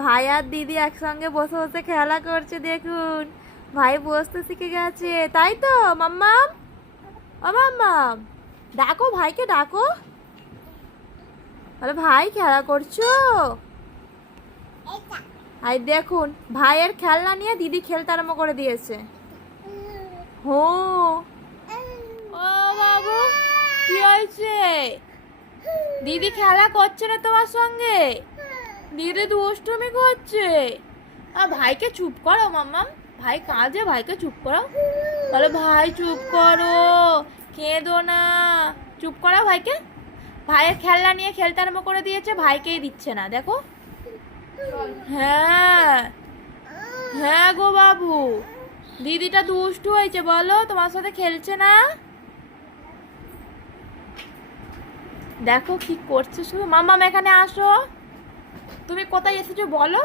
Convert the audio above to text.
ভাই আর দিদি একসঙ্গে বসে বসে খেলা করছে দেখুন। ভাই বসতে শিখে গেছে, তাই তো মাম্মাম? ও মাম্মাম, ডাকো ভাইকে ডাকো। আরে ভাই খেলা করছো? আর দেখুন ভাইয়ের খেলনা নিয়ে দিদি খেলতে আরম্ভ করে দিয়েছে। হো, ও বাবু, কি হয়েছে? দিদি খেলা করছে না তোমার সঙ্গে? দিদি দুষ্টুমি করছে। ভাইকে চুপ করো মাম্মাম, ভাই কাঁদছে, ভাইকে চুপ করো। বলো ভাই চুপ করো, কেঁদো না, চুপ করো ভাইকে। ভাইয়ের খেলনা নিয়ে খেলতে আরম্ভ করে দিয়েছে, ভাইকেই দিচ্ছে না দেখো। হ্যাঁ হ্যাঁ গো বাবু, দিদিটা দুষ্টু হয়েছে, বলো তোমার সাথে খেলছে না। দেখো কি করছে শুধু। মাম্মাম এখানে আসো, তুমি কোথায় এসেছো বলো।